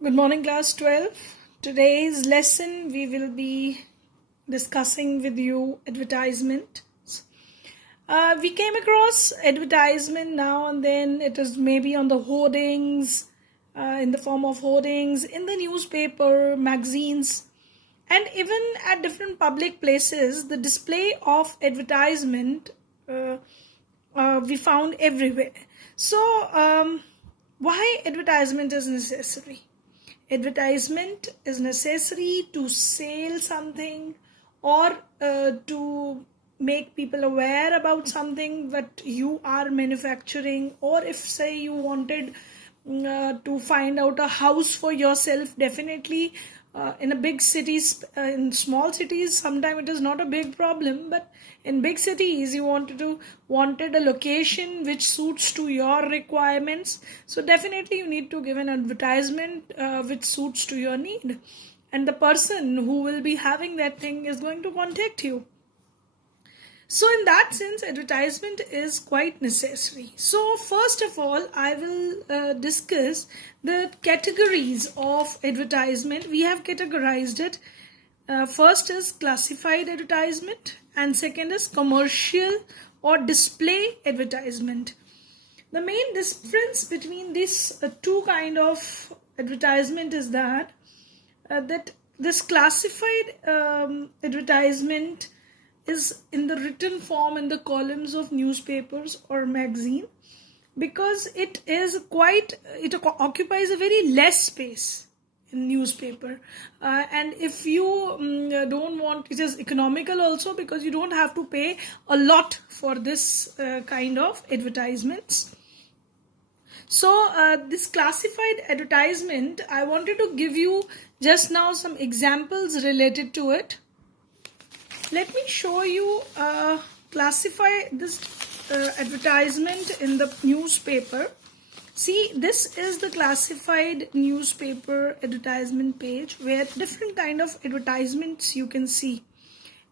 Good morning, class 12. Today's lesson we will be discussing with you advertisement. We came across advertisement now and then. It is maybe on the hoardings, in the form of hoardings, in the newspaper, magazines, and even at different public places. The display of advertisement we found everywhere. So, why advertisement is necessary? Advertisement is necessary to sell something or to make people aware about something that you are manufacturing, or if say you wanted to find out a house for yourself. Definitely in a big cities, in small cities sometimes it is not a big problem, but in big cities you wanted a location which suits to your requirements. So definitely you need to give an advertisement which suits to your need, and the person who will be having that thing is going to contact you. So in that sense, advertisement is quite necessary. So first of all, I will discuss the categories of advertisement. We have categorized it. First is classified advertisement, and second is commercial or display advertisement. The main difference between these two kind of advertisement is that this classified advertisement is in the written form in the columns of newspapers or magazine, because it occupies a very less space in newspaper, and if you don't want, it is economical also, because you don't have to pay a lot for this kind of advertisements. So this classified advertisement, I wanted to give you just now some examples related to it. Let me show you classify this advertisement in the newspaper. See, this is the classified newspaper advertisement page where different kind of advertisements you can see.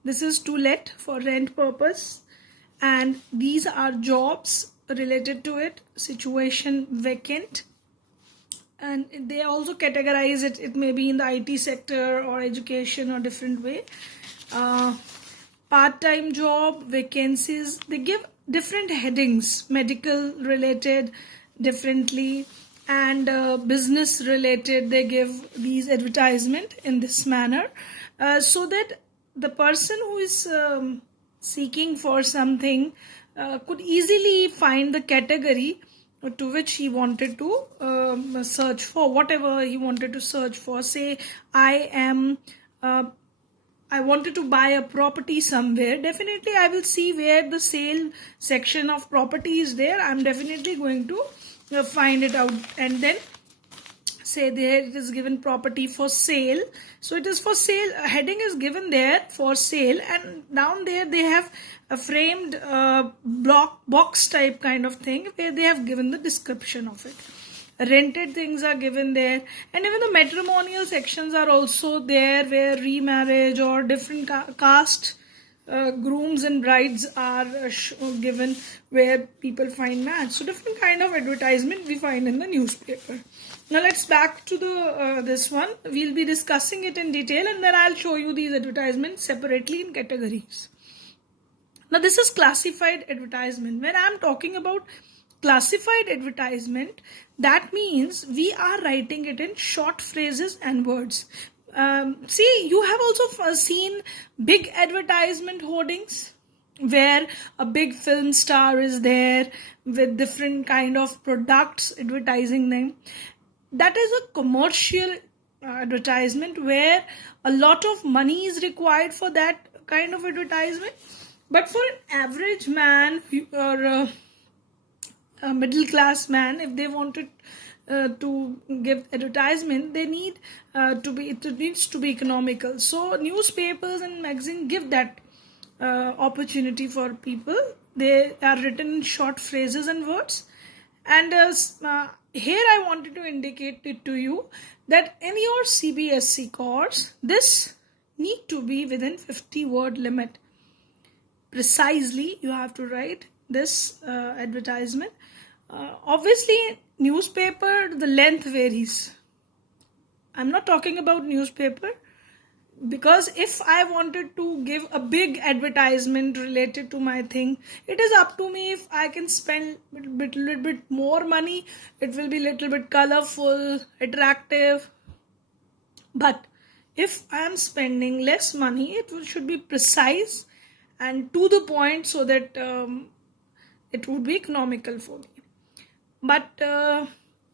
This is to let, for rent purpose, and these are jobs related to it, situation vacant, and they also categorize it. It may be in the IT sector or education or different way. Part-time job, vacancies, they give different headings, medical related differently, and business related. They give these advertisement in this manner, so that the person who is seeking for something could easily find the category to which he wanted to search for, whatever he wanted to search for. Say I wanted to buy a property somewhere. Definitely I will see where the sale section of property is there. I'm definitely going to find it out, and then say there it is given property for sale. So it is for sale, a heading is given there for sale, and down there they have a framed block box type kind of thing where they have given the description of it. Rented things are given there, and even the matrimonial sections are also there, where remarriage or different caste grooms and brides are given, where people find match. So different kind of advertisement we find in the newspaper. Now let's back to the this one. We'll be discussing it in detail, and then I'll show you these advertisements separately in categories. Now this is classified advertisement. When I'm talking about classified advertisement, that means we are writing it in short phrases and words. See, you have also seen big advertisement hoardings where a big film star is there with different kind of products advertising them. That is a commercial advertisement where a lot of money is required for that kind of advertisement. But for an average man or a middle class man, if they wanted to give advertisement, they need it needs to be economical. So newspapers and magazines give that opportunity for people. They are written in short phrases and words, and here I wanted to indicate it to you that in your CBSE course, this need to be within 50-word limit. Precisely you have to write this advertisement. Obviously newspaper, the length varies. I'm not talking about newspaper, because if I wanted to give a big advertisement related to my thing, it is up to me. If I can spend little bit more money, it will be little bit colorful, attractive. But if I am spending less money, should be precise and to the point, so that it would be economical for me. But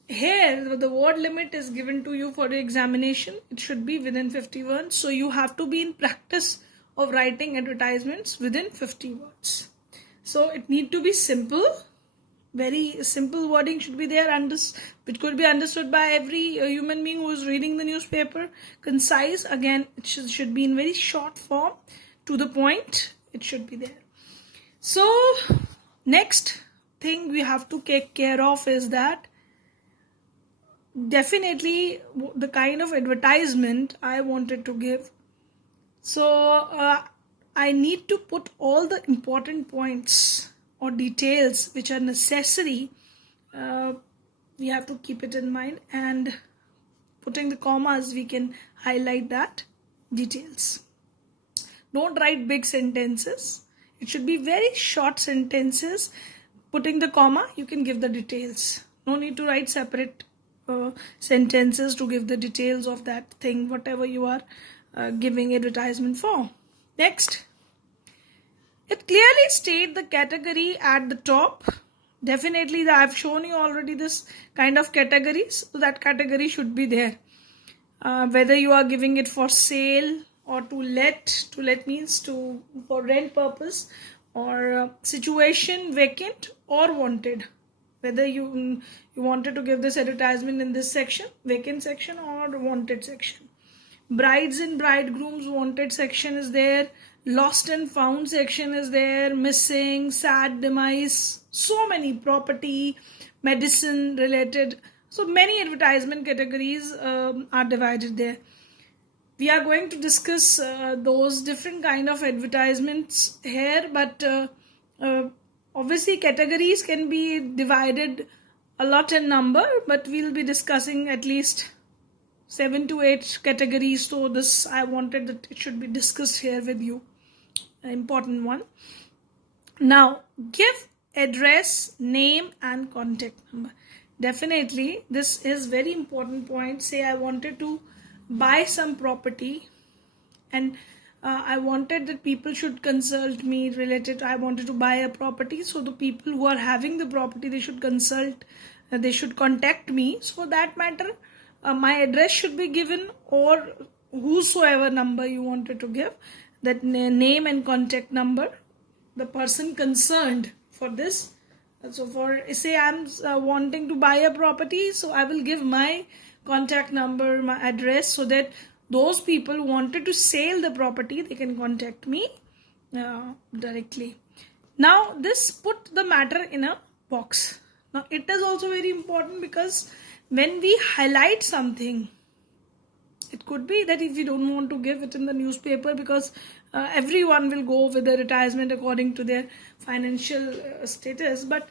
here the word limit is given to you for the examination. It should be within 50 words. So you have to be in practice of writing advertisements within 50 words. So it need to be simple. Very simple wording should be there, which could be understood by every human being who is reading the newspaper. Concise, again, it should be in very short form, to the point. It should be there. So next thing we have to take care of is that definitely the kind of advertisement I wanted to give. So I need to put all the important points or details which are necessary. We have to keep it in mind, and putting the commas, we can highlight that details. Don't write big sentences. It should be very short sentences. Putting the comma, you can give the details. No need to write separate sentences to give the details of that thing, whatever you are giving advertisement for. Next, it clearly state the category at the top. Definitely, I've shown you already this kind of categories. So that category should be there. Whether you are giving it for sale or to let means for rent purpose, or situation, vacant or wanted. Whether you wanted to give this advertisement in this section, vacant section or wanted section. Brides and bridegrooms wanted section is there. Lost and found section is there. Missing, sad demise, so many, property, medicine related. So many advertisement categories are divided there. We are going to discuss those different kind of advertisements here, but obviously categories can be divided a lot in number, but we'll be discussing at least 7 to 8 categories. So this, I wanted that it should be discussed here with you. An important one. Now, give address, name and contact number. Definitely, this is very important point. Say I wanted to buy some property, and I wanted that people should consult me related to, I wanted to buy a property. So the people who are having the property, they should consult, they should contact me. So for that matter, my address should be given, or whosoever number you wanted to give, that name and contact number, the person concerned for this. So for, say I'm wanting to buy a property, so I will give my contact number, my address, so that those people who wanted to sell the property, they can contact me directly. Now this put the matter in a box. Now it is also very important, because when we highlight something, it could be that if we don't want to give it in the newspaper, because everyone will go with the advertisement according to their financial status. But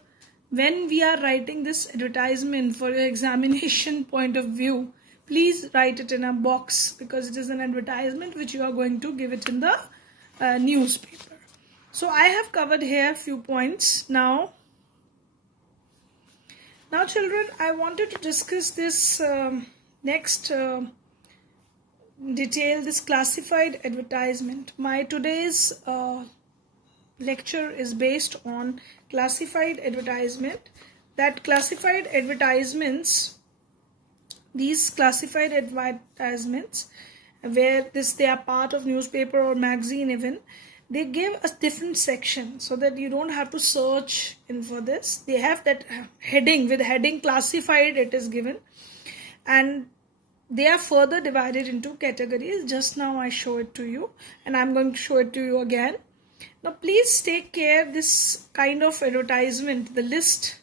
when we are writing this advertisement for your examination point of view, please write it in a box, because it is an advertisement which you are going to give it in the newspaper. So I have covered here a few points. Now children, I wanted to discuss this next detail, this classified advertisement. My today's lecture is based on classified advertisement. That classified advertisements, these classified advertisements, where they are part of newspaper or magazine even, they give a different section, so that you don't have to search in for this. They have that heading, with heading classified it is given, and they are further divided into categories. Just now I show it to you, and I'm going to show it to you again. Now please take care, this kind of advertisement, the list,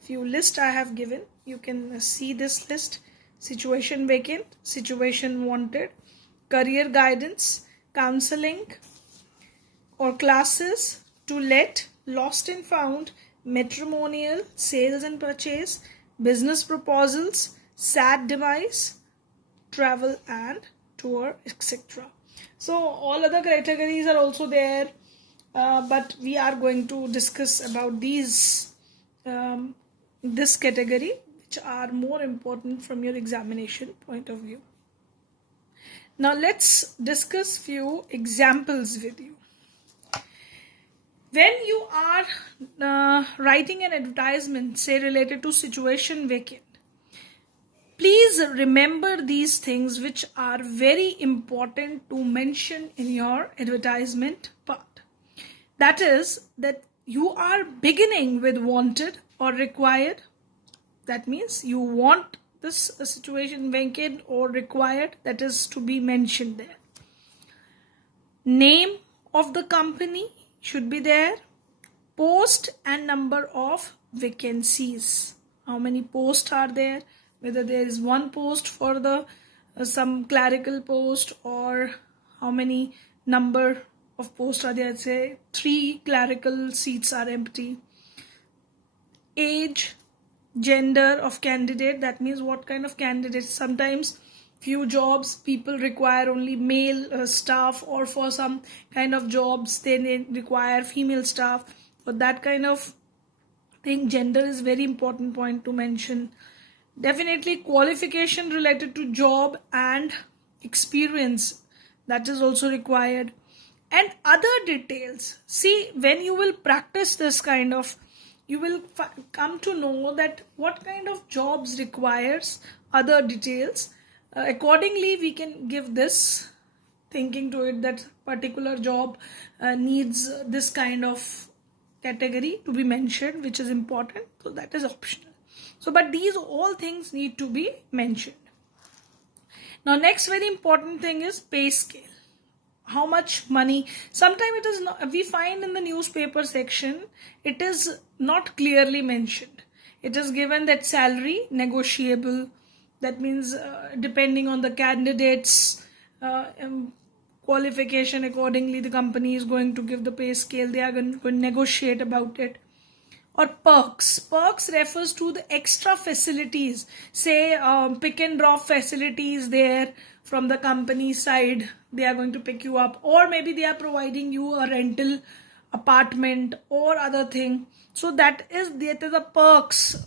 few list I have given, you can see this list: situation vacant, situation wanted, career guidance, counseling or classes, to let, lost and found, matrimonial, sales and purchase, business proposals, sad demise, travel and tour, etc. So all other categories are also there, but we are going to discuss about these this category, which are more important from your examination point of view. Now let's discuss few examples with you. When you are writing an advertisement, say related to situation vacant, please remember these things which are very important to mention in your advertisement part. That is that you are beginning with wanted or required. That means you want this situation vacant or required, that is to be mentioned there. Name of the company should be there. Post and number of vacancies. How many posts are there? Whether there is one post for the some clerical post, or how many number of posts are there. Say 3 clerical seats are empty. Age, gender of candidate, that means what kind of candidate. Sometimes few jobs people require only male staff, or for some kind of jobs they require female staff. For that kind of thing, gender is very important point to mention. Definitely qualification related to job and experience, that is also required. And other details. See, when you will practice this kind of, you will come to know that what kind of jobs requires other details. Accordingly, we can give this thinking to it that particular job needs this kind of category to be mentioned, which is important. So that is optional. So, but these all things need to be mentioned. Now, next very important thing is pay scale. How much money? Sometimes it is not, we find in the newspaper section, it is not clearly mentioned. It is given that salary negotiable. That means depending on the candidates qualification, accordingly the company is going to give the pay scale. They are going to negotiate about it. Or perks. Perks refers to the extra facilities. Say pick and drop facilities there from the company side. They are going to pick you up, or maybe they are providing you a rental apartment or other thing. So that is the perks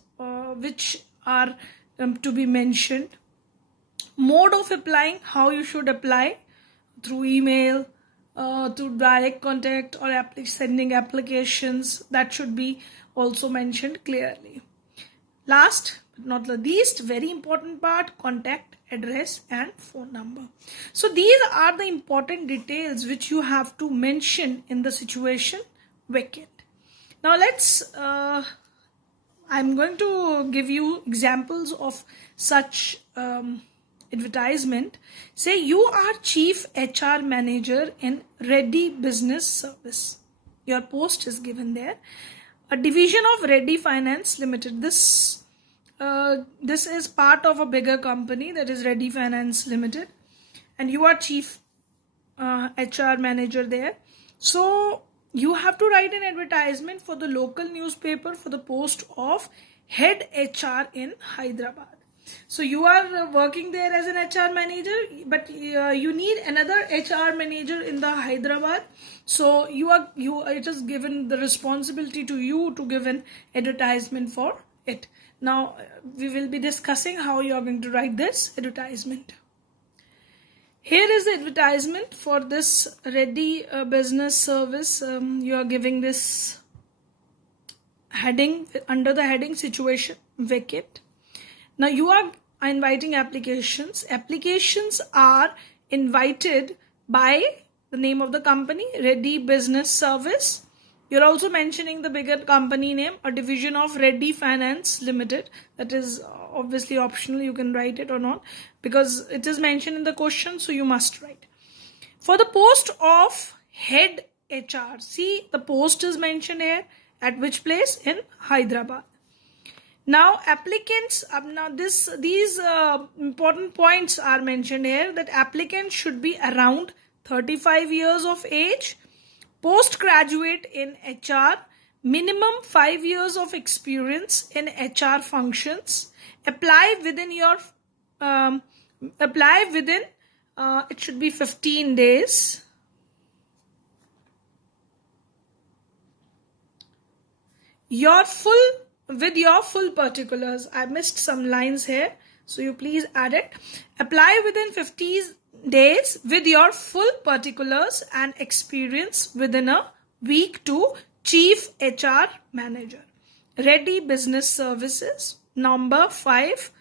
which are to be mentioned. Mode of applying, how you should apply, through email, through direct contact, or sending applications. That should be also mentioned clearly. Last but not the least, very important part, contact address and phone number. So these are the important details which you have to mention in the situation vacant. Now let's I'm going to give you examples of such advertisement. Say you are chief HR manager in Reddy Business Service. Your post is given there. A division of Reddy Finance Limited. This is part of a bigger company, that is Reddy Finance Limited, and you are chief HR manager there. So you have to write an advertisement for the local newspaper for the post of head HR in Hyderabad. So you are working there as an HR manager, but you need another HR manager in the Hyderabad. So it is given the responsibility to you to give an advertisement for it. Now we will be discussing how you are going to write this advertisement. Here is the advertisement for this Reddy Business Service. You are giving this heading under the heading situation vacant. Now you are inviting applications. Applications are invited by the name of the company, Reddy Business Service. You're also mentioning the bigger company name, a division of Reddy Finance Limited. That is obviously optional. You can write it or not because it is mentioned in the question, so you must write. For the post of head HR, see the post is mentioned here. At which place? In Hyderabad. Now applicants, these important points are mentioned here, that applicants should be around 35 years of age, postgraduate in HR, minimum 5 years of experience in HR functions, apply within your Apply within, it should be 15 days. With your full particulars. I missed some lines here, so you please add it. Apply within 50 days with your full particulars and experience within a week to Chief HR Manager. Reddy Business Services, number 5,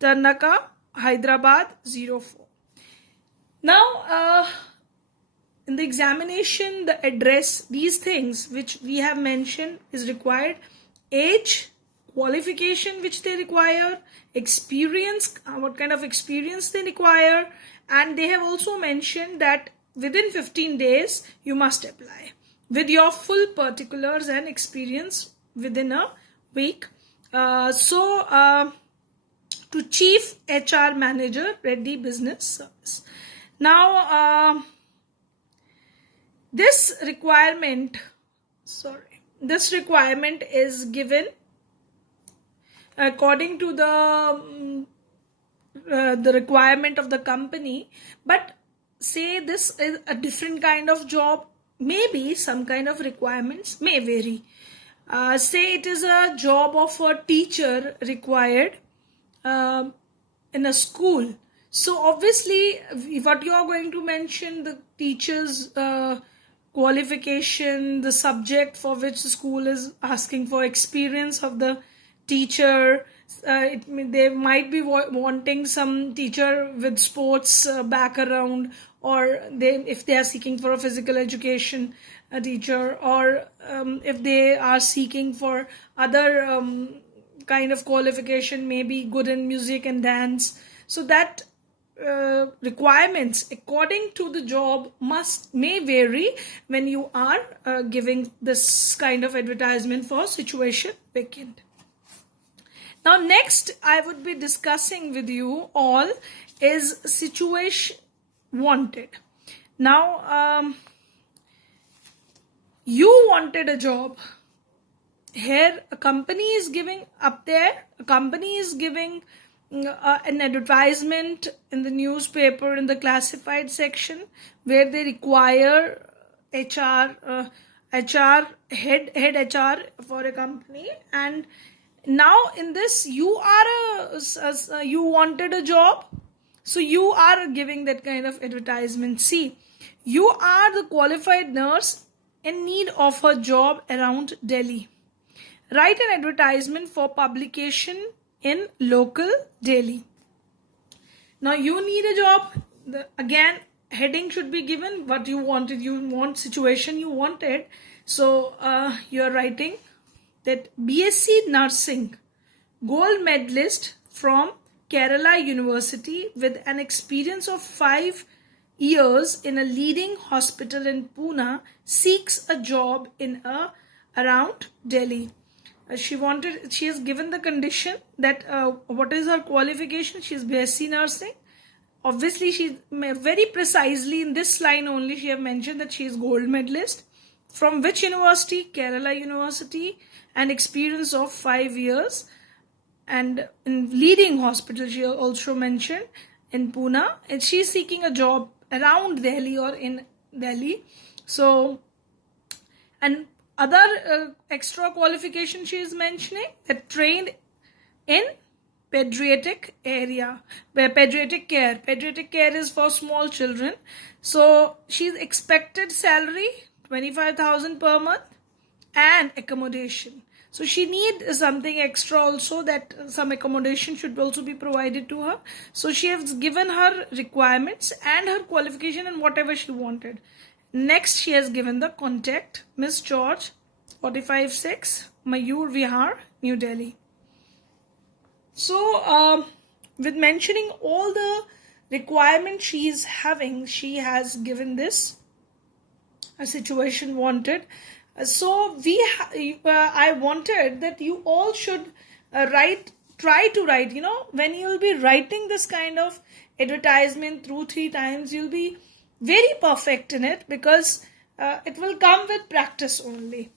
Tarnaka, Hyderabad 04. Now, in the examination, the address, these things which we have mentioned is required. Age, qualification which they require, experience, what kind of experience they require, and they have also mentioned that within 15 days you must apply with your full particulars and experience within a week. To Chief HR Manager, Reddy Business Service. Now, this requirement is given according to the requirement of the company, but say this is a different kind of job, maybe some kind of requirements may vary. Say it is a job of a teacher required in a school. So obviously what you are going to mention, the teacher's qualification, the subject for which the school is asking for, experience of the teacher. They might be wanting some teacher with sports background, or if they are seeking for a physical education teacher, or if they are seeking for other kind of qualification, maybe good in music and dance. So that requirements according to the job may vary when you are giving this kind of advertisement for situation vacant. Now next I would be discussing with you all is situation wanted. Now you wanted a job. Here a company is giving an advertisement in the newspaper, in the classified section, where they require HR head HR for a company. And now in this you wanted a job, so you are giving that kind of advertisement. See, you are the qualified nurse in need of a job around Delhi. Write an advertisement for publication in local Delhi. Now you need a job. Again, heading should be given what you wanted. You want situation you wanted. So you are writing that BSc Nursing, gold medalist from Kerala University with an experience of 5 years in a leading hospital in Pune, seeks a job in around Delhi. She has given the condition that what is her qualification. She is BSc Nursing. Obviously, she very precisely in this line only she have mentioned that she is gold medalist. From which university? Kerala University, and experience of 5 years. And in leading hospital, she also mentioned in Pune. And she is seeking a job around Delhi or in Delhi. So, and other extra qualification she is mentioning, that trained in pediatric area, where pediatric care is for small children. So she's expected salary 25,000 per month and accommodation. So she needs something extra also, that some accommodation should also be provided to her. So she has given her requirements and her qualification and whatever she wanted. Next, she has given the contact, Miss George, 45/6, Mayur Vihar, New Delhi. So, with mentioning all the requirements she is having, she has given this a situation wanted. So I wanted that you all should try to write, when you will be writing this kind of advertisement 2-3 times, you'll be very perfect in it, because it will come with practice only.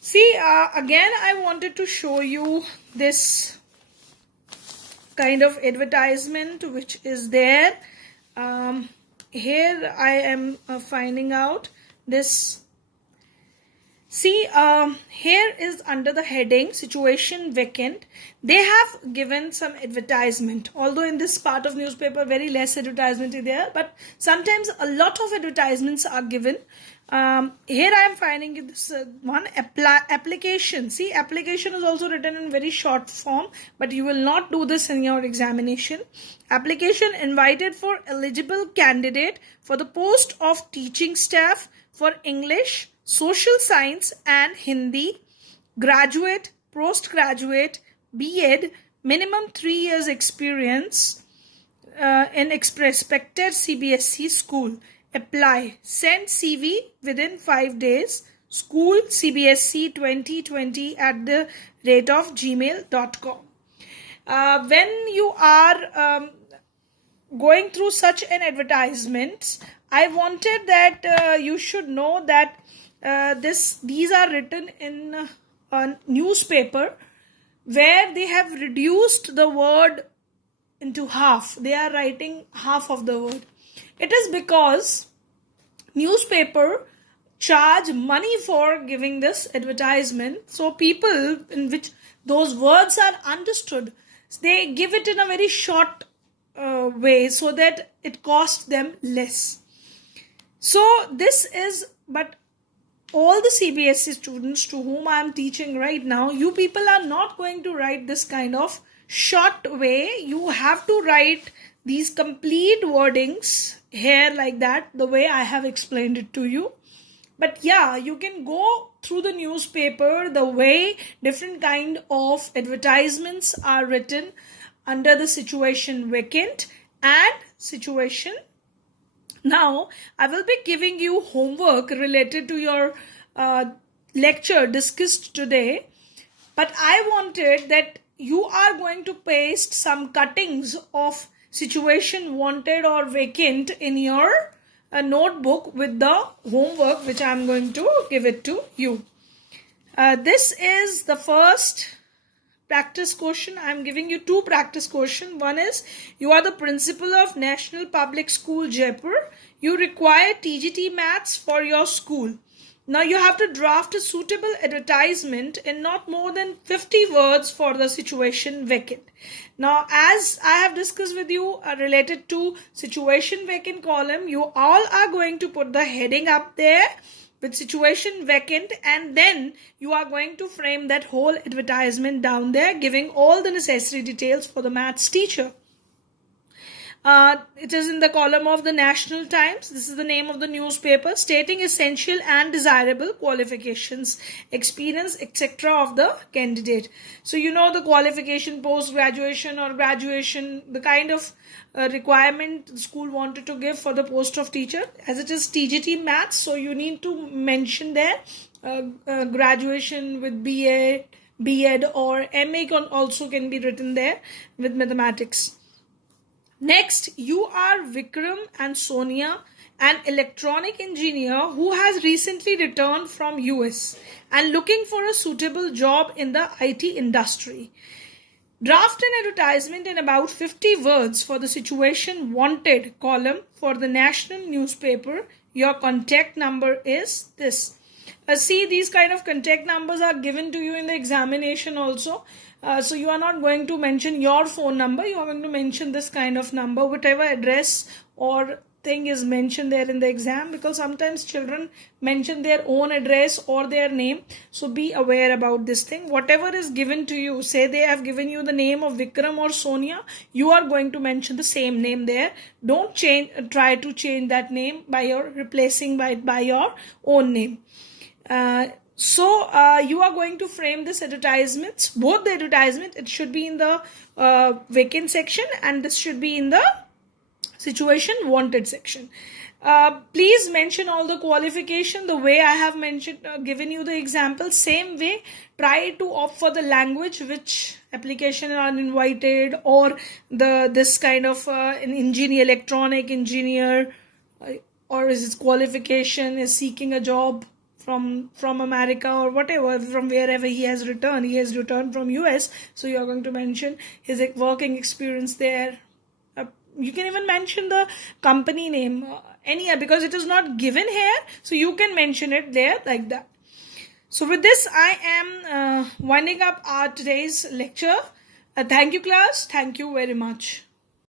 See, again I wanted to show you this kind of advertisement which is there. Here I am finding out this. See, here is under the heading situation vacant. They have given some advertisement. Although in this part of newspaper, very less advertisement is there, but sometimes a lot of advertisements are given. Here I am finding this one application. See, application is also written in very short form, but you will not do this in your examination. Application invited for eligible candidate for the post of teaching staff for English, social science and Hindi, graduate, postgraduate, B.Ed, minimum 3 years experience in respected CBSE school. Apply. Send CV within 5 days. School CBSE 2020 @gmail.com. When you are going through such an advertisement, I wanted that you should know that these are written in a newspaper where they have reduced the word into half. They are writing half of the word. It is because newspaper charge money for giving this advertisement. So people in which those words are understood, they give it in a very short way so that it costs them less. So this is, but all the CBSE students to whom I am teaching right now, you people are not going to write this kind of short way. You have to write these complete wordings here like that, the way I have explained it to you. But yeah, you can go through the newspaper, the way different kind of advertisements are written under the situation vacant and situation. Now, I will be giving you homework related to your lecture discussed today. But I wanted that you are going to paste some cuttings of situation wanted or vacant in your notebook with the homework which I am going to give it to you. This is the first practice question. I am giving you two practice questions. One is, you are the principal of National Public School, Jaipur. You require TGT maths for your school. Now you have to draft a suitable advertisement in not more than 50 words for the situation vacant. Now, as I have discussed with you related to situation vacant column, you all are going to put the heading up there with situation vacant, and then you are going to frame that whole advertisement down there, giving all the necessary details for the maths teacher. It is in the column of the National Times. This is the name of the newspaper, stating essential and desirable qualifications, experience, etc. of the candidate. So you know the qualification, post-graduation or graduation, the kind of requirement the school wanted to give for the post of teacher. As it is TGT maths, so you need to mention there graduation with BA, B.Ed or MA also can be written there with mathematics. Next, you are Vikram and Sonia, an electronic engineer who has recently returned from US and looking for a suitable job in the IT industry. Draft an advertisement in about 50 words for the situation wanted column for the national newspaper. Your contact number is this. See, these kind of contact numbers are given to you in the examination also. So you are not going to mention your phone number. You are going to mention this kind of number, whatever address or thing is mentioned there in the exam, because sometimes children mention their own address or their name. So be aware about this thing. Whatever is given to you, say they have given you the name of Vikram or Sonia, you are going to mention the same name there. Don't try to change that name by replacing by your own name. So you are going to frame this advertisements, both the advertisement, it should be in the vacant section and this should be in the situation wanted section. Please mention all the qualification the way I have mentioned, given you the example. Same way, try to opt for the language which application are invited, or this kind of an engineer, electronic engineer, or is its qualification is seeking a job from America or whatever, from wherever he has returned. He has returned from US, so you are going to mention his working experience there. You can even mention the company name, because it is not given here, so you can mention it there like that. So with this, I am winding up our today's lecture. Thank you, class. Thank you very much.